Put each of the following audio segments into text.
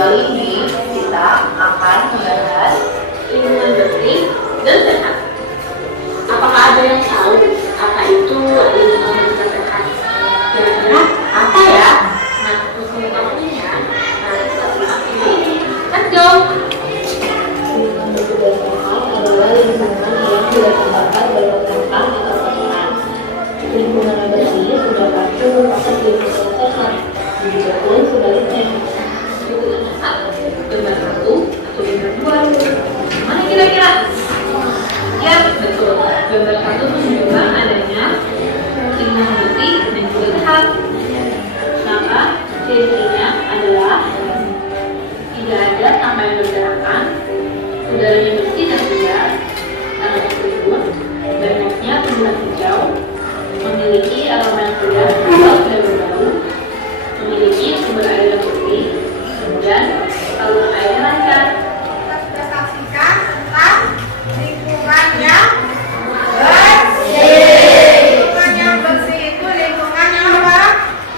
jadwal ini kita akan membahas lingkungan bersih dan sehat. Apakah ada yang tahu apa itu lingkungan bersih dan sehat? Kira-kira apa ya? Nah, untuk mengetahuinya, nanti setelah ini, let's go! Lingkungan bersih dan sehat adalah lingkungan yang tidak terdapat bau sampah atau kotoran. Lingkungan yang bersih sudah pasti merupakan lingkungan yang sehat. Begitupun sebaliknya. Lingkungan sehat, gambar 1 atau gambar 2? Mana kira-kira? Ya, betul. Gambar 1 menunjukkan adanya lingkungan bersih dan juga sehat. Maka cirinya adalah tidak ada sampah yang berserakan, udaranya bersih dan segar, tanah berkebun, banyaknya tumbuhan hijau, memiliki aroma yang segar atau tidak berbau, memiliki sumber air yang bersih, dan saluran air yang lancar. Kita saksikan tentang lingkungan yang bersih. Lingkungan yang bersih itu lingkungan yang apa?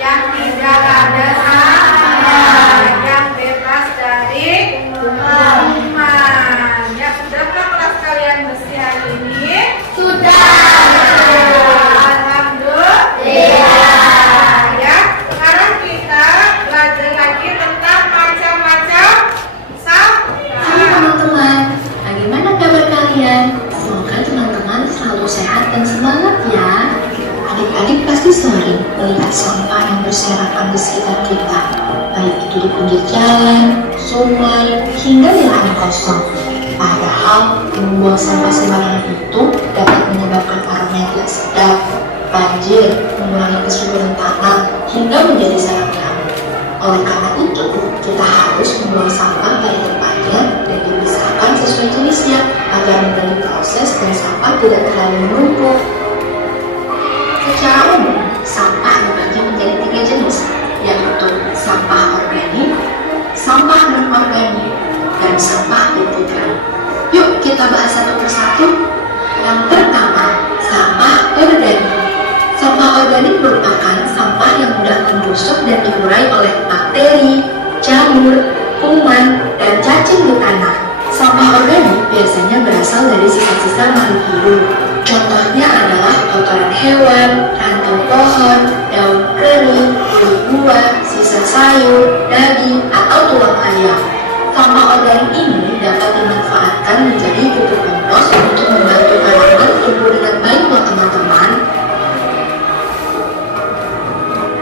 Yang tidak ada sampah, yang bebas dari kerumunan. Ya, sudahkah kelas kalian bersih hari ini? Sudah. Alhamdulillah. Ya, sekarang kita belajar lagi tentang macam-macam sampah. Hai teman-teman, bagaimana kabar kalian? Semoga teman-teman selalu sehat dan semangat ya. Adik-adik pasti sering melihat sampah yang berserakan di sekitar kita, baik itu di pinggir jalan, sungai, hingga di lahan kosong. Padahal membuang sampah sembarangan itu dapat menyebabkan aroma yang tidak sedap, banjir, mengurangi kesuburan tanah, hingga menjadi sarang nyamuk. Oleh karena itu, kita harus membuang sampah pada tempatnya dan dipisahkan sesuai jenisnya agar menjadi proses dan sampah tidak terlalu menumpuk. Secara umum, sampah dibagi menjadi 3 jenis, yaitu sampah organik, sampah non-organik, dan sampah B3. Yuk kita bahas satu persatu. Yang pertama, sampah organik. Sampah organik merupakan sampah yang mudah membusuk dan diurai oleh bakteri, jamur, kuman, dan cacing di tanah. Sampah organik biasanya berasal dari sisa-sisa makhluk hidup. Contohnya adalah kotoran hewan, ranting pohon, daun kering, kulit buah, sisa sayur, daging, atau tulang ayam. Sampah organik ini dapat dimanfaatkan menjadi pupuk kompos untuk membantu tanaman tumbuh dengan baik loh teman-teman.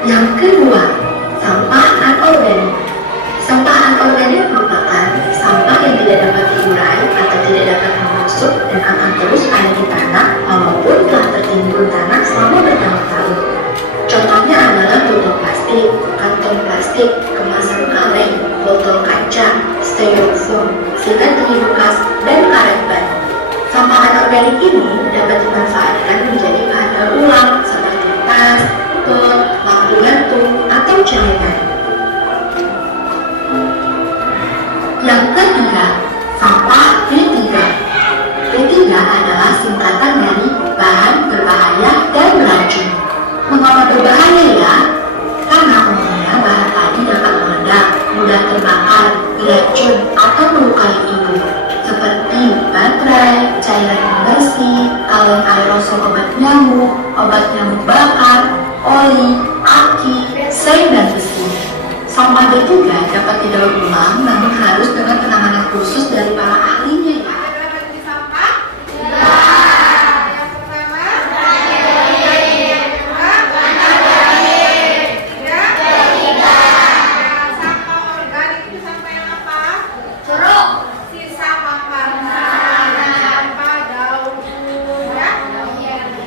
Yang kedua, sampah anorganik. Sampah anorganik merupakan sampah yang tidak dapat diurai atau tidak dapat membusuk dan akan terus ada di tanah walaupun telah tertimbun tanah selama bertahun-tahun. Contohnya adalah botol plastik, kantong plastik, kemasan kaleng, botol kaca, styrofoam, sikat gigi bekas, dan karet ban. Sampah anorganik ini dapat dimanfaatkan menjadi bahan daur ulang seperti tas, botol, lampu gantung, atau celengan. Yang ketiga, sampah B3. B3 adalah singkatan dari bahan berbahaya dan beracun. Mengapa berbahaya ya? Karena umumnya bahan tadi dapat meledak, mudah terbakar, beracun, atau melukai ibu, seperti baterai, cairan pembersih, kaleng aerosol obat nyamuk bakar, oli, aki, seng, dan besi. Sampah B3 dapat didaur ulang namun harus dengan penanganan khusus dari para ahlinya ya. Ada lagi sampah? Ya. Yang pertama? Yang kedua? Tiga? Sampah organik itu sampah yang apa? Sisa makanan, sampah daun, ya.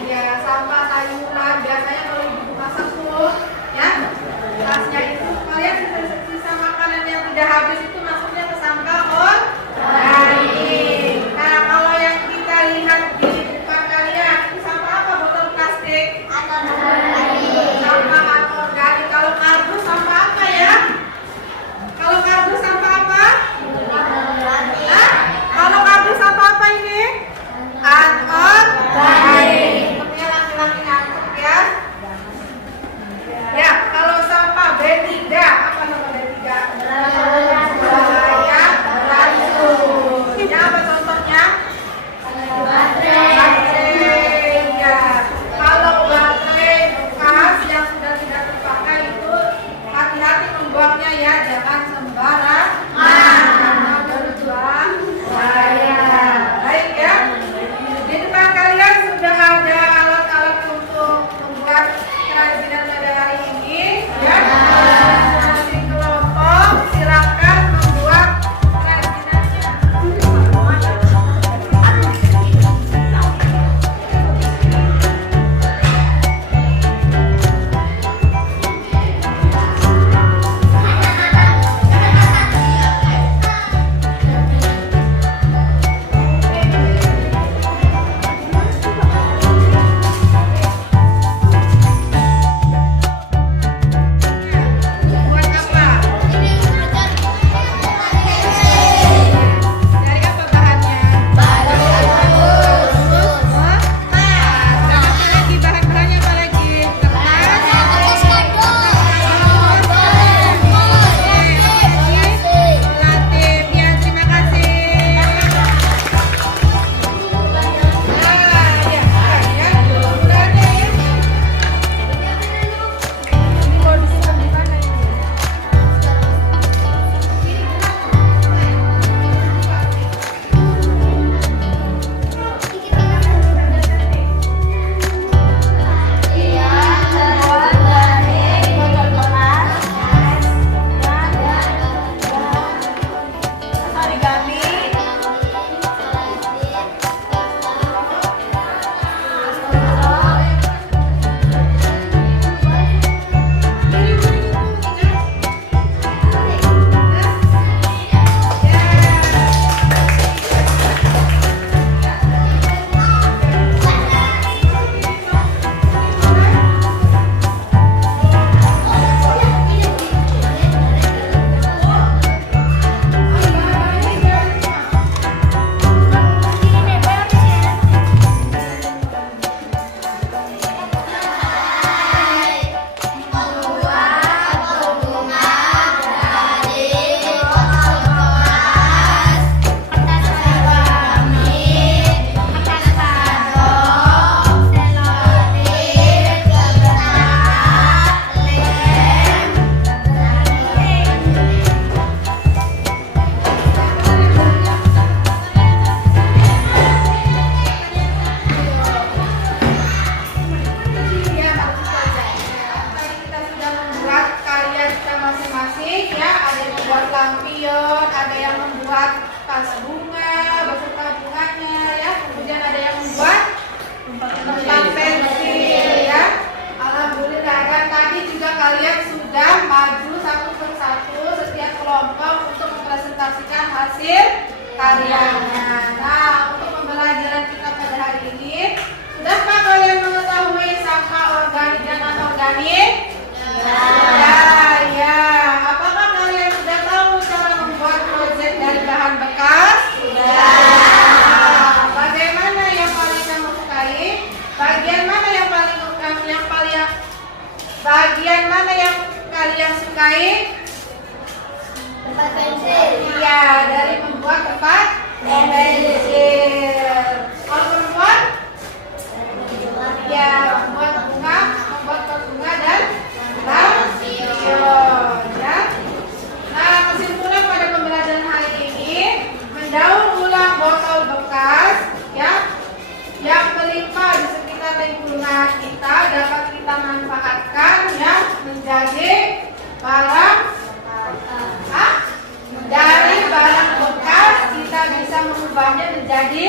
Ya, sampah sayuran biasanya kalau ibu masak tuh, ya. Tasnya itu kalian sisa makanan yang tidak habis itu masuknya ke sampah organik. krayon, ada yang membuat tas bunga beserta bunganya ya. Kemudian ada yang membuat tempat pensil ya. Alhamdulillah, dan tadi juga kalian sudah maju satu persatu setiap kelompok untuk mempresentasikan hasil karyanya. Nah, untuk pembelajaran kita pada hari ini, sudahkah kalian mengetahui sampah organik dan anorganik? Ya. Apakah kalian sudah tahu cara membuat proyek dari bahan bekas? Bagaimana yang paling kamu sukai? Bagian mana yang kalian sukai? Tempat pensil. Iya, dari membuat tempat pensil. Kalau perempuan? Ya, membuat bunga, membuat pot bunga dan lampion ya. Nah, kesimpulan pada pembelajaran hari ini, mendaur ulang botol bekas ya yang melimpah di sekitar lingkungan kita dapat kita manfaatkan ya menjadi barang dari barang bekas kita bisa mengubahnya menjadi